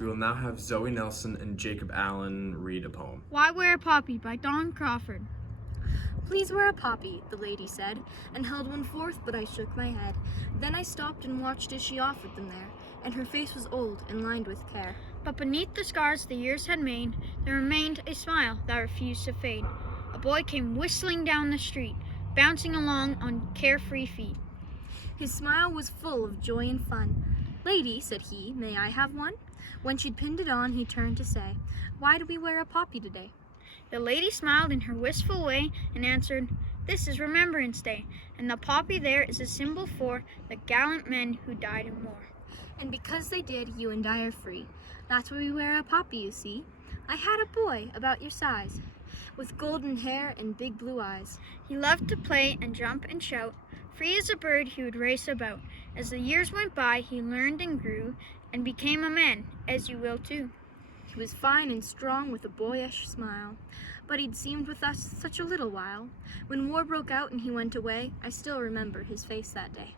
We will now have Zoe Nelson and Jacob Allen read a poem. Why Wear a Poppy by Dawn Crawford. Please wear a poppy, the lady said, and held one forth, but I shook my head. Then I stopped and watched as she offered them there, and her face was old and lined with care. But beneath the scars the years had made, there remained a smile that refused to fade. A boy came whistling down the street, bouncing along on carefree feet. His smile was full of joy and fun. Lady, said he, may I have one? When she'd pinned it on, he turned to say, Why do we wear a poppy today? The lady smiled in her wistful way and answered, This is Remembrance Day, and the poppy there is a symbol for the gallant men who died in war. And because they did, you and I are free. That's why we wear a poppy, you see. I had a boy about your size, with golden hair and big blue eyes. He loved to play and jump and shout. Free as a bird he would race about. As the years went by, he learned and grew, and became a man, as you will too. He was fine and strong with a boyish smile, but he'd seemed with us such a little while. When war broke out and he went away, I still remember his face that day.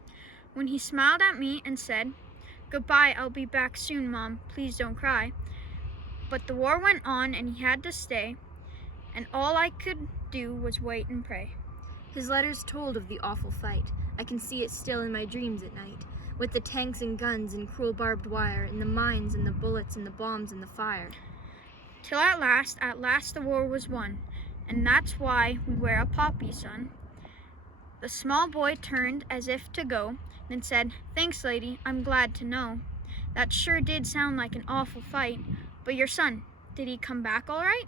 When he smiled at me and said, Goodbye, I'll be back soon, Mom, please don't cry. But the war went on and he had to stay, and all I could do was wait and pray. His letters told of the awful fight. I can see it still in my dreams at night, with the tanks and guns and cruel barbed wire, and the mines and the bullets and the bombs and the fire. Till at last the war was won, and that's why we wear a poppy, son. The small boy turned as if to go, then said, Thanks, lady, I'm glad to know. That sure did sound like an awful fight, but your son, did he come back all right?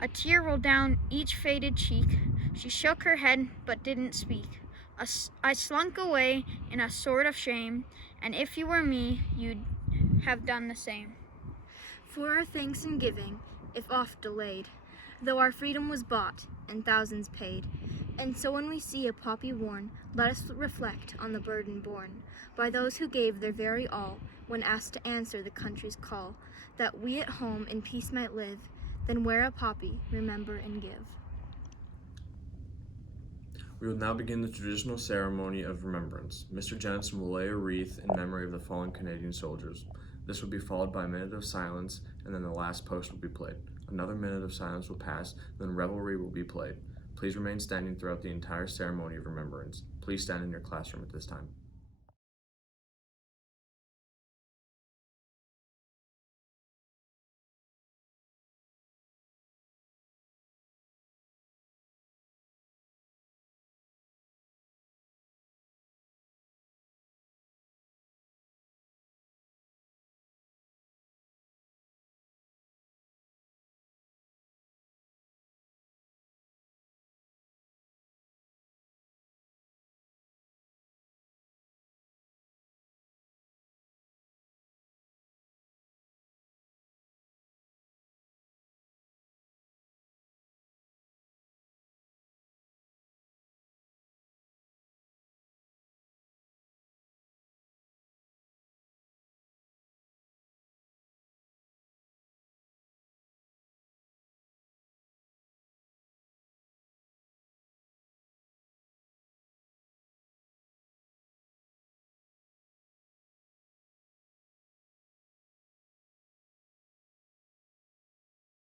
A tear rolled down each faded cheek. She shook her head but didn't speak. I slunk away in a sort of shame, and if you were me, you'd have done the same. For our thanks and giving, if oft delayed, though our freedom was bought and thousands paid. And so when we see a poppy worn, let us reflect on the burden borne by those who gave their very all when asked to answer the country's call, that we at home in peace might live, then wear a poppy, remember and give. We will now begin the traditional ceremony of remembrance. Mr. Jensen will lay a wreath in memory of the fallen Canadian soldiers. This will be followed by a minute of silence, and then the last post will be played. Another minute of silence will pass, then revelry will be played. Please remain standing throughout the entire ceremony of remembrance. Please stand in your classroom at this time.